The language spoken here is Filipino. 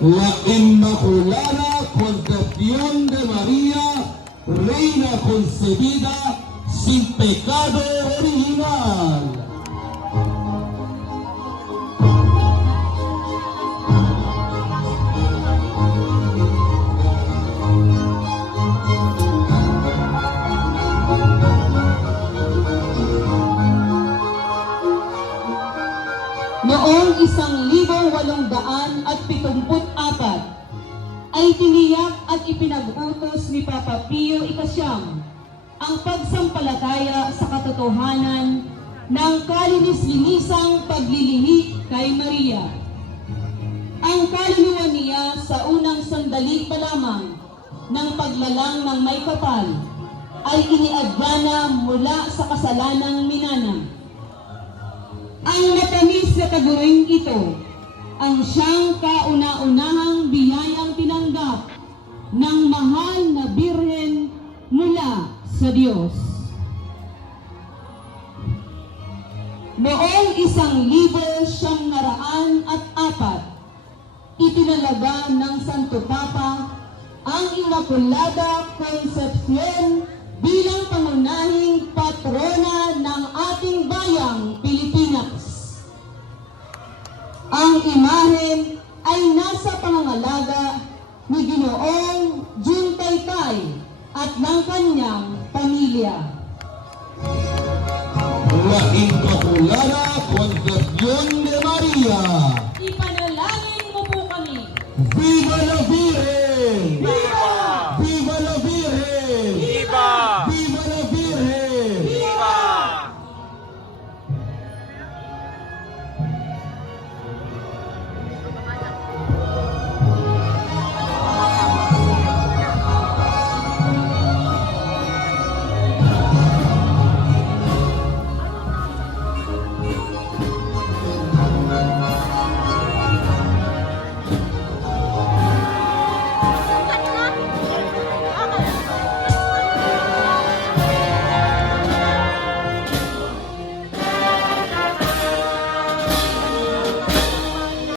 la Inmaculada Concepción de María, Reina concebida sin pecado original. Noong 1874 ay tiniyak at ipinag-utos ni Papa Pio IX ang pagsampalataya sa katotohanan ng kalinis-linisang paglilihi kay Maria. Ang kaluluwa niya sa unang sandali pa lamang ng paglalang ng may kapal ay iniadlana mula sa kasalanang minana. Ang matamis na taguring ito ang siyang kauna-unahang biyayang tinanggap ng mahal na birhen mula sa Diyos. Noong 1904, itinalaga ng Santo Papa ang Inmaculada Concepción bilang pangunahing patrona ng ating bayang Pilipinas. Ang imahen ay nasa pangangalaga ni Ginoong Juntaytay at ng kanyang pamilya. La Inmaculada Concepción de María,